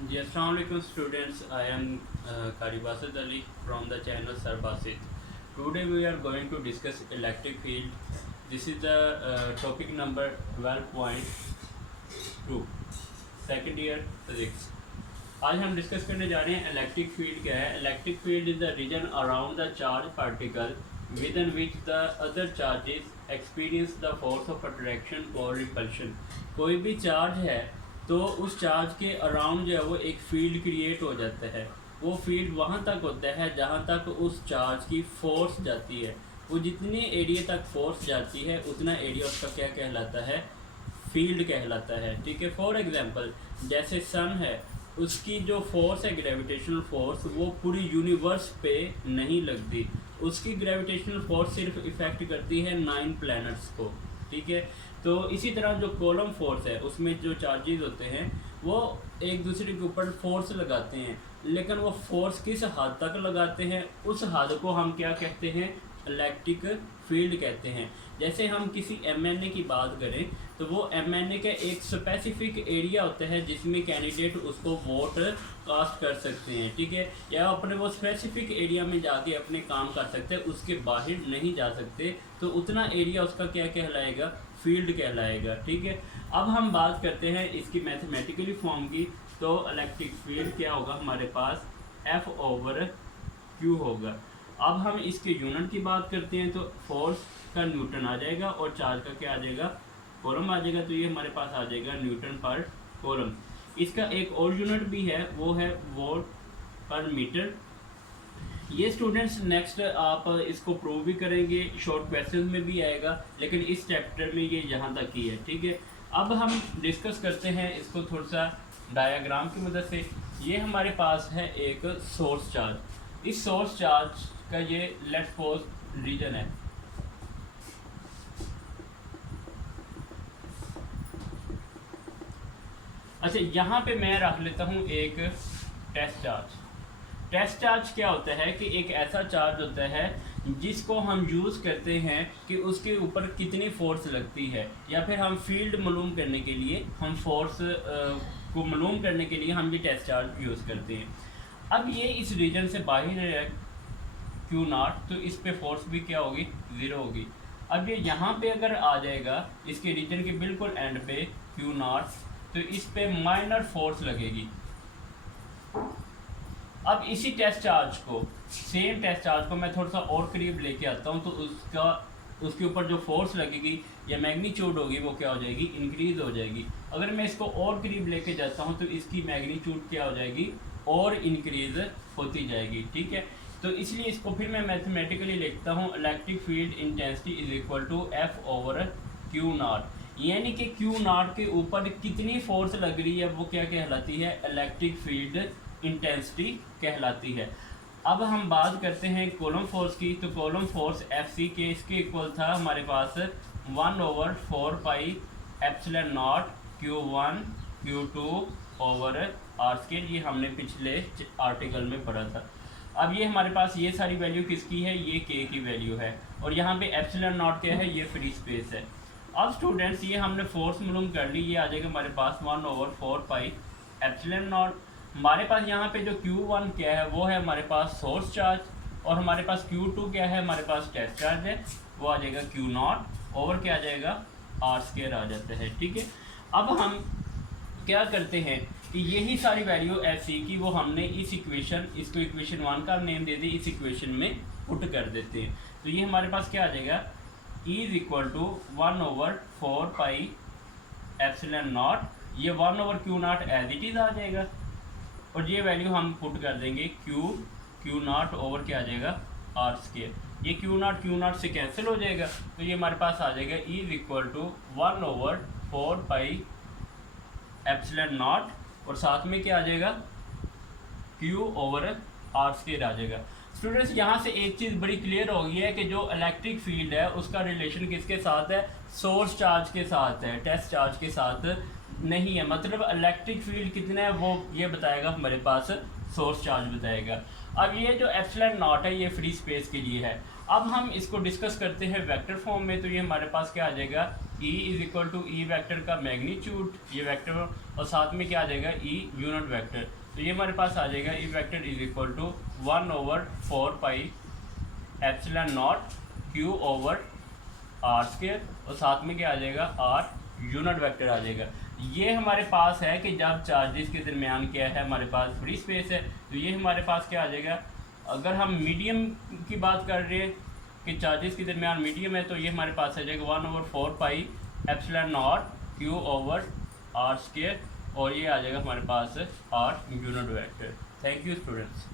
जी अस्सलाम वालेकुम students. I am Qari Basit Ali from the channel Sir Basit. Today we are going to discuss electric field. This is the topic number 12.2 second year physics. आज हम discuss करने जा रहे हैं electric field क्या है. Electric field is the region around the charge particle with in which the other charges experience the force of attraction और repulsion. कोई भी चार्ज है तो उस चार्ज के अराउंड जो है वो एक फील्ड क्रिएट हो जाता है. वो फील्ड वहाँ तक होता है जहाँ तक उस चार्ज की फोर्स जाती है. वो जितने एरिया तक फोर्स जाती है उतना एरिया उसका क्या कहलाता है, फील्ड कहलाता है. ठीक है. फॉर एग्जांपल जैसे सन है, उसकी जो फोर्स है ग्रेविटेशनल फोर्स वो पूरी यूनिवर्स पे नहीं लगती. उसकी ग्रेविटेशनल फोर्स सिर्फ इफ़ेक्ट करती है 9 प्लैनेट्स को. ठीक है. तो इसी तरह जो कॉलम फोर्स है उसमें जो चार्जेस होते हैं वो एक दूसरे के ऊपर फोर्स लगाते हैं, लेकिन वो फोर्स किस हद तक लगाते हैं उस हद को हम क्या कहते हैं, इलेक्ट्रिक फील्ड कहते हैं. जैसे हम किसी एमएनए की बात करें तो वो एमएनए का एक स्पेसिफिक एरिया होता है जिसमें कैंडिडेट उसको वोट कास्ट कर सकते हैं. ठीक है. या अपने वो स्पेसिफिक एरिया में जाके अपने काम कर सकते हैं, उसके बाहर नहीं जा सकते. तो उतना एरिया उसका क्या कहलाएगा, फील्ड कहलाएगा. ठीक है. अब हम बात करते हैं इसकी मैथमेटिकली फॉर्म की. तो इलेक्ट्रिक फील्ड क्या होगा हमारे पास, F/Q होगा. अब हम इसके यूनिट की बात करते हैं तो फोर्स का न्यूटन आ जाएगा और चार्ज का क्या आ जाएगा, कॉलम आ जाएगा. तो ये हमारे पास आ जाएगा न्यूटन पर कॉलम. इसका एक और यूनिट भी है, वो है वोल्ट पर मीटर. ये स्टूडेंट्स नेक्स्ट आप इसको प्रूव भी करेंगे, शॉर्ट क्वेश्चन में भी आएगा, लेकिन इस चैप्टर में ये यहाँ तक ही है. ठीक है. अब हम डिस्कस करते हैं इसको थोड़ा सा डायग्राम की मदद से. ये हमारे पास है एक सोर्स चार्ज. इस सोर्स चार्ज का ये लेट्स सपोज रीजन है. अच्छा, यहाँ पे मैं रख लेता हूँ एक टेस्ट चार्ज. टेस्ट चार्ज क्या होता है कि एक ऐसा चार्ज होता है जिसको हम यूज़ करते हैं कि उसके ऊपर कितनी फोर्स लगती है, या फिर हम फील्ड मालूम करने के लिए, हम फोर्स को मालूम करने के लिए हम ये टेस्ट चार्ज यूज़ करते हैं. अब ये इस रीजन से बाहर है Q0, तो इस पे फोर्स भी क्या होगी, ज़ीरो होगी. अब ये यहाँ पे अगर आ जाएगा इसके रीजन के बिल्कुल एंड पे Q0, तो इस पे माइनर फोर्स लगेगी. अब इसी टेस्ट चार्ज को, सेम टेस्ट चार्ज को मैं थोड़ा सा और करीब लेके आता हूँ, तो उसके ऊपर जो फोर्स लगेगी या मैग्नीट्यूड होगी वो क्या हो जाएगी, इंक्रीज़ हो जाएगी. अगर मैं इसको और करीब लेके जाता हूँ तो इसकी मैग्नीट्यूड क्या हो जाएगी, और इंक्रीज़ होती जाएगी. ठीक है. तो इसलिए इसको फिर मैं मैथमेटिकली लिखता हूँ, electric field intensity is equal to F/Q0. यानी कि Q0 के ऊपर कितनी फोर्स लग रही है वो क्या कहलाती है, इलेक्ट्रिक फील्ड इंटेंसिटी कहलाती है. अब हम बात करते हैं कॉलम फोर्स की. तो कॉलम फोर्स Fc के इसके इक्वल था हमारे पास 1/4 pi epsilon not Q1 Q2 over R². ये हमने पिछले आर्टिकल में पढ़ा था. अब ये हमारे पास ये सारी वैल्यू किसकी है, ये K की वैल्यू है, और यहाँ पे एप्सिलॉन नॉट क्या है, ये फ्री स्पेस है. अब स्टूडेंट्स ये हमने फोर्स मालूम कर ली, ये आ जाएगा हमारे पास 1/4 पाई एप्सिलॉन नॉट. हमारे पास यहाँ पे जो Q1 क्या है वो है हमारे पास सोर्स चार्ज, और हमारे पास Q2 क्या है, हमारे पास टेस्ट चार्ज है, वो आ जाएगा Q0 ओवर क्या आ जाएगा, R² आ जाता है. ठीक है. अब हम क्या करते हैं कि यही सारी वैल्यू Fc की वो हमने इस इक्वेशन, इसको इक्वेशन 1 का नेम दे दी, इस इक्वेशन में पुट कर देते हैं. तो ये हमारे पास क्या आ जाएगा, E is equal to 1/4 pi epsilon naught. ये 1/Q0 एज इट इज़ आ जाएगा, और ये वैल्यू हम पुट कर देंगे Q0 ओवर क्या आ जाएगा, R². ये Q0 से कैंसिल हो जाएगा, तो ये हमारे पास आ जाएगा E is equal to 1/4 pi epsilon naught, और साथ में क्या आ जाएगा, Q/R² आ जाएगा. स्टूडेंट्स यहाँ से एक चीज़ बड़ी क्लियर हो गई है कि जो इलेक्ट्रिक फील्ड है उसका रिलेशन किसके साथ है, सोर्स चार्ज के साथ है, टेस्ट चार्ज के साथ नहीं है. मतलब इलेक्ट्रिक फील्ड कितना है वो ये बताएगा हमारे पास, सोर्स चार्ज बताएगा. अब ये जो एप्सिलॉन नॉट है ये फ्री स्पेस के लिए है. अब हम इसको डिस्कस करते हैं वेक्टर फॉर्म में. तो ये हमारे पास क्या आ जाएगा, E is equal to E vector का मैग्नीट्यूड, ये वेक्टर, और साथ में क्या आ जाएगा ई यूनिट वेक्टर। तो ये हमारे पास आ जाएगा E vector is equal to 1/4 pi epsilon naught Q over R square, और साथ में क्या आ जाएगा आर यूनिट वेक्टर आ जाएगा। ये हमारे पास है कि जब चार्जेस के दरमियान क्या है, हमारे पास फ्री स्पेस है, तो ये हमारे पास क्या आ जाएगा। अगर हम मीडियम की बात कर रहे हैं कि चार्जेस के दरमियान मीडियम है, तो ये हमारे पास आ जाएगा 1/4 pi epsilon naught Q over R square, और ये आ जाएगा हमारे पास R unit vector. Thank you students.